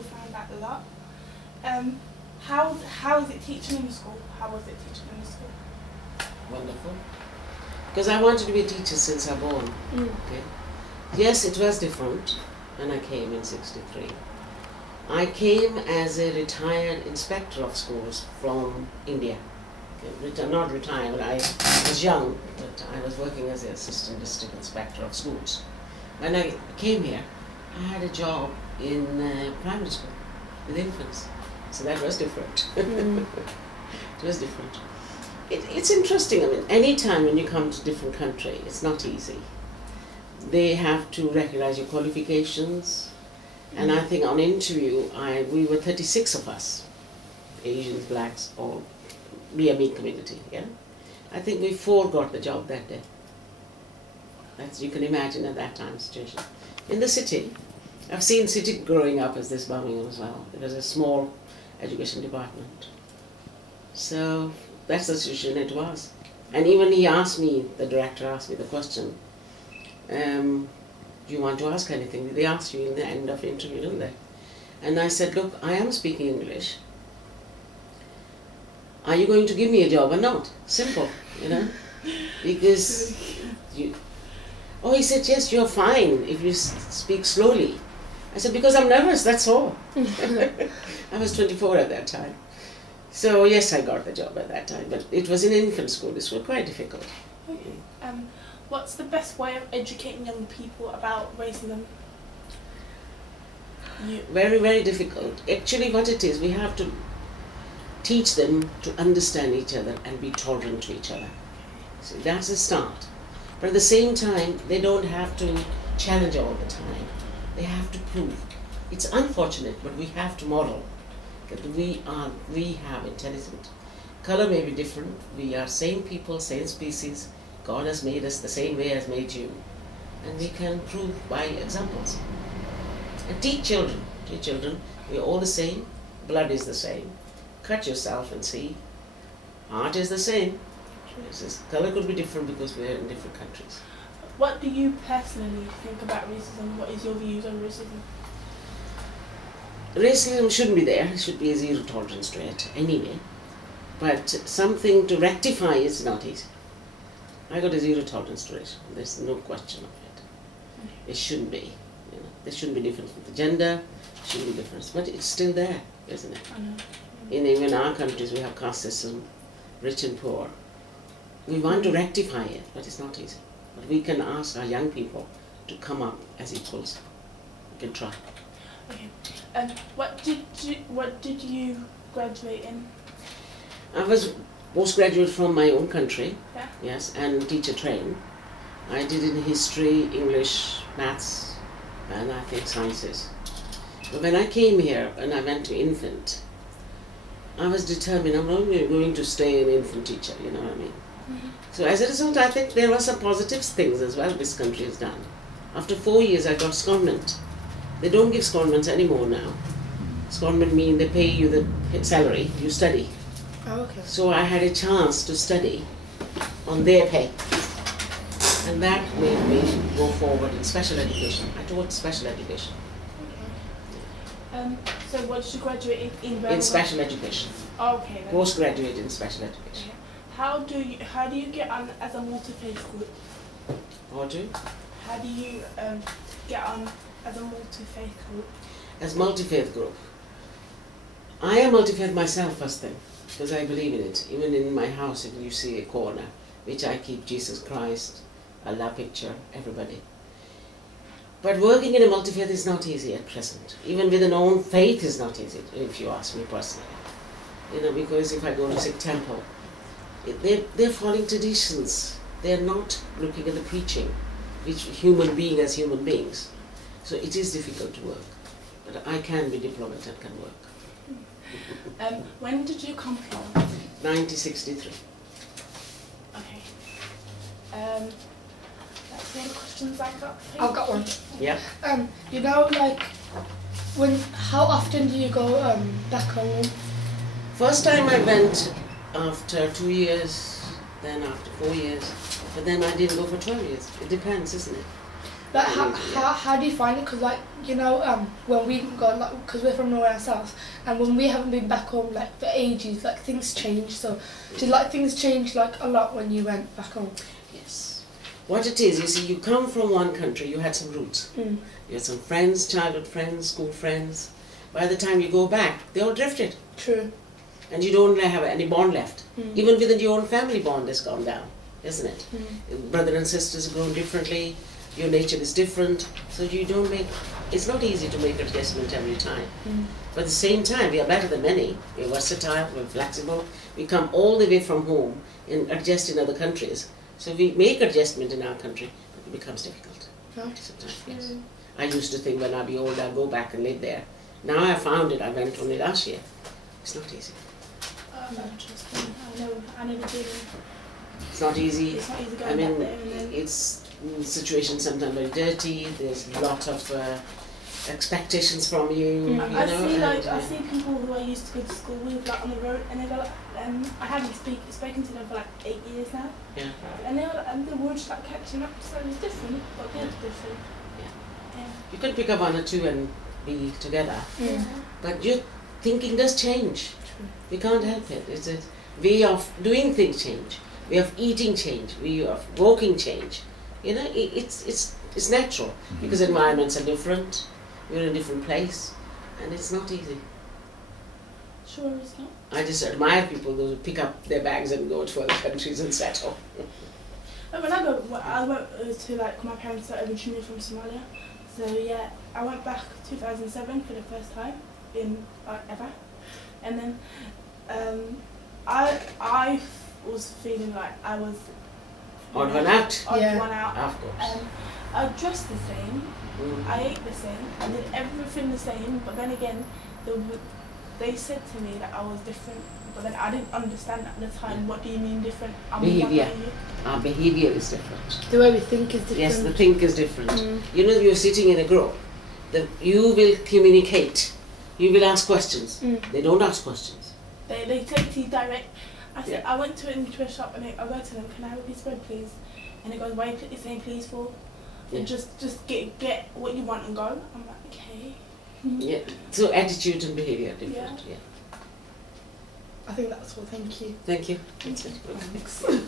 people found that a lot. How is it teaching in the school? How was it teaching in the school? Wonderful. Because I wanted to be a teacher since I was born. Okay. Yes, it was different when I came in '63. I came as a retired inspector of schools from India. Okay. Not retired, but I was young, but I was working as an assistant district inspector of schools. When I came here, I had a job in primary school with infants. So that was different. It was different. It's interesting. I mean, any time when you come to a different country, it's not easy. They have to recognize your qualifications. And I think on interview, we were 36 of us, Asians, blacks, all BME community. Yeah, I think we 4 got the job that day. As you can imagine at that time situation. In the city, I've seen city growing up as this Birmingham as well. There was a small education department. So that's the situation it was. And even he asked me, the director asked me the question, do you want to ask anything? They ask you in the end of the interview, don't they? And I said, look, I am speaking English. Are you going to give me a job or not? Simple, you know? Because oh, he said, yes, you're fine if you speak slowly. I said, because I'm nervous, that's all. I was 24 at that time. So yes, I got the job at that time, but it was in infant school. This was quite difficult. Okay. What's the best way of educating young people about racism? Very, very difficult. Actually what it is, we have to teach them to understand each other and be tolerant to each other. So that's a start. But at the same time, they don't have to challenge all the time. They have to prove. It's unfortunate, but we have to model that we have intelligence. Color may be different. We are same people, same species. God has made us the same way as made you. And we can prove by examples. And teach children, we are all the same. Blood is the same. Cut yourself and see. Heart is the same. Color could be different because we are in different countries. What do you personally think about racism? What is your views on racism? Racism shouldn't be there. It should be a zero tolerance to it anyway. But something to rectify is not easy. I got a zero tolerance to it. There's no question of it. It shouldn't be. You know, there shouldn't be difference with the gender. There shouldn't be difference, but it's still there, isn't it? I know. In even our countries, we have caste system, rich and poor. We want to rectify it, but it's not easy. But we can ask our young people to come up as equals. We can try. Okay. What did you graduate in? I was postgraduate from my own country. Yeah. Yes, and teacher trained. I did in history, English, maths, and I think sciences. But when I came here and I went to infant, I was determined I'm not going to stay an infant teacher, you know what I mean? So as a result, I think there were some positive things as well this country has done. After 4 years, I got secondment. They don't give secondments anymore now. Secondment means they pay you the salary, you study. Oh, okay. So I had a chance to study on their pay. And that made me go forward in special education. I taught special education. Okay. So what did you graduate in Birmingham? In special education. Oh, okay. Then. Postgraduate in special education. Okay. How do you get on as a multi-faith group? How do you get on as a multi-faith group? As multi-faith group. I am multi-faith myself, first thing, because I believe in it. Even in my house, if you see a corner, which I keep Jesus Christ, Allah picture, everybody. But working in a multi-faith is not easy at present. Even with an own faith is not easy, if you ask me personally. You know, because if I go to Sikh temple, they're following traditions. They're not looking at the preaching, which human being as human beings. So it is difficult to work. But I can be diplomat and can work. When did you come from? 1963. Okay. That's all the questions I've got. I've got one. Yeah. You know, like, how often do you go back home? First time I went after 2 years, then after 4 years, but then I didn't go for 12 years. It depends, isn't it? Like how do you find it? Because like you know when we got like because we're from nowhere ourselves, and when we haven't been back home like for ages, like things change. So did like things change like a lot when you went back home? Yes. What it is, you see, you come from one country, you had some roots. You had some friends, childhood friends, school friends. By the time you go back, they all drifted. True. And you don't have any bond left. Even within your own family, bond has gone down, isn't it? Brother and sisters have grown differently. Your nature is different, so you don't make. It's not easy to make adjustment every time. But at the same time, we are better than many. We're versatile, we're flexible. We come all the way from home and adjust in other countries. So we make adjustment in our country, but it becomes difficult. Sometimes, yes. I used to think when I'll be old, I'll go back and live there. Now I found it. I went only last year. It's not easy. I never did. It's not easy. It's not easy going I mean, back there and then. it's situations sometimes very dirty. There's a lot of expectations from you. You I know, see and, I see people who I used to go to school with like on the road, and they go like, I haven't spoken to them for like 8 years now. Yeah. And they were just like catching up. So it's different, but they're different. Yeah. You can pick up one or two and be together, Yeah. but your thinking does change. We can't help it. It's a way of doing things change, way of eating change, way of walking change. You know, it's natural because environments are different. You're in a different place, and it's not easy. Sure, it's not. I just admire people who pick up their bags and go to other countries and settle. When I went to like my parents are originally from Somalia, so yeah, I went back 2007 for the first time in like ever, and then I was feeling like I was Odd one out. odd one out. Of course. I dressed the same, I ate the same, I did everything the same, but then again, they said to me that I was different, but then I didn't understand at the time. What do you mean different? Behavior. Our behavior is different. The way we think is different. Yes, the think is different. You know, you're sitting in a group. You will communicate. You will ask questions. They don't ask questions. They take to you direct. I went into a shop and I go to them, can I have a piece of bread please? And it goes, why are you saying please for? And just get what you want and go. I'm like, okay. Yeah. So attitude and behavior are different. Yeah. I think that's all. Thank you. Thank you. Thank you.